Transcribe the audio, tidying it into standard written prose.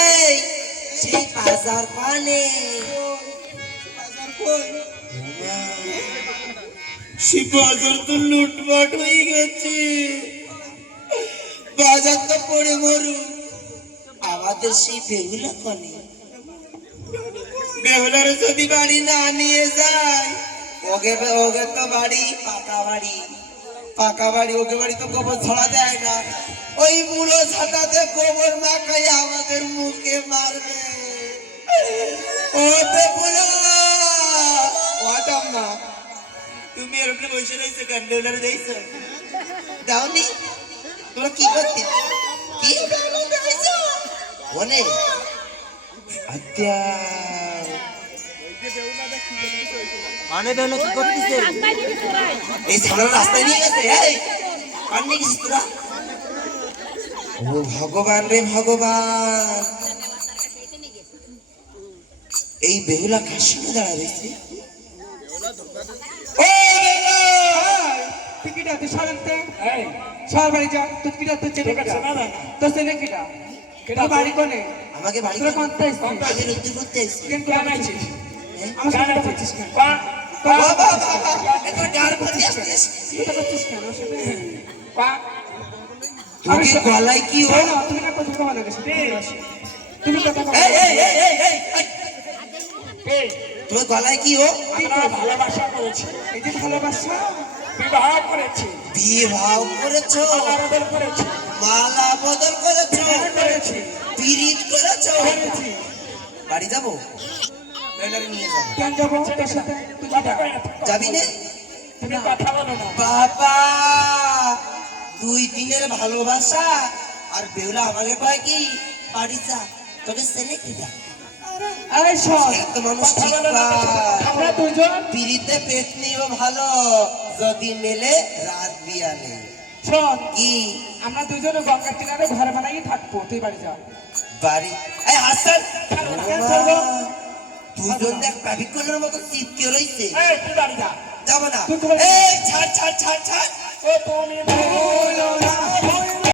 এই সেই বাজার পানে সে বাজার তো লুটপাট হয়ে গেছে, বাজার তো পড়ে মরু। আমাদের সেই বেহুলা কনে, বেহুলার যদি বাড়ি না নিয়ে যায়, ওকে ওকে তো বাড়ি পাকা বাড়ি, পাকা বাড়ি, ওকে বাড়ি তো গোবর ছড়া দেয় না। ওই মুড়ো ছাটাতে গোবর মাখাই আমাদের মুখে মারবে। ও বেহুলা, ওটা মা, তুমি এরকম বসে রয়েছে কেন? বেহুলারে দেখছো? দাওনি? তোমরা কি করতে? কি ওনে আত্যা মানে বেহুলা কি করতেছে? এই সামনে রাস্তায় নিয়ে গেছে। এই কার নিয়ে গেছিস তোরা? ও ভগবান রে ভগবান, এই বেহুলা কার সঙ্গে দাঁড়ায় রয়েছে? ও বেহুলা, তুই কিটা তুই সারাতে এই সর বাড়ি যা। তুই কিটা তুই চেনে কিটা তো চেনে কিটা কিটা বাড়ি কোনে? আমাকে বাড়ি তোরা কোনটা কোনটা আগে রুদ্ধ করতে আসছিস? কেন তুই আনাইছিস? আমার সাথে করছিস কেন? বাবা বাবা এত ডার করে আসছিস? তুই করছিস কেন ওর সাথে? তুমি গলায় কি ও? না তুমি না কথা বলা গেছে তুমি কথা বলো। এই এই এই এই এই এই তুমি গলায় কি ও? আমরা ভালোবাসা করেছি। এই যে ভালোবাসা বিবাহ করেছি। বিবাহ করেছো? মালা বদল করেছি। মালা বদল করেছো? করেছি। পিরিত করেছো? করেছি। বাড়ি যাবো? বেলারে নিয়ে যাবো। কেন যাবো তোর সাথে? তুই কথা কই না। যাবি না? তুমি কথা বলো না। বাবা 2 দিনের ভালোবাসা আর বেহুলা আমাকে কয় কি বাড়ি যা, তোকে সেনে কি যা? এই শোন একটা মানুষ ঠিক পায়। আমরা দুজন পিরিতে পেট নিয়েও ভালো, যদি মেলে রাত বিয়ালে। শোন কি আমরা দুজনে গঙ্গার কিনারে ঘর বানাই থাকবো, তুই বাড়ি যা। বাড়ি? এই হাসান, কেন চলবো? দুজন দেখ প্রাবিকলের মতো চিৎকে রইছে। এই তুই বাড়ি যা। যাবো না। তুই তো- এই ছাড় ছাড় ছাড় ছাড়। ও তুমি ভুলো না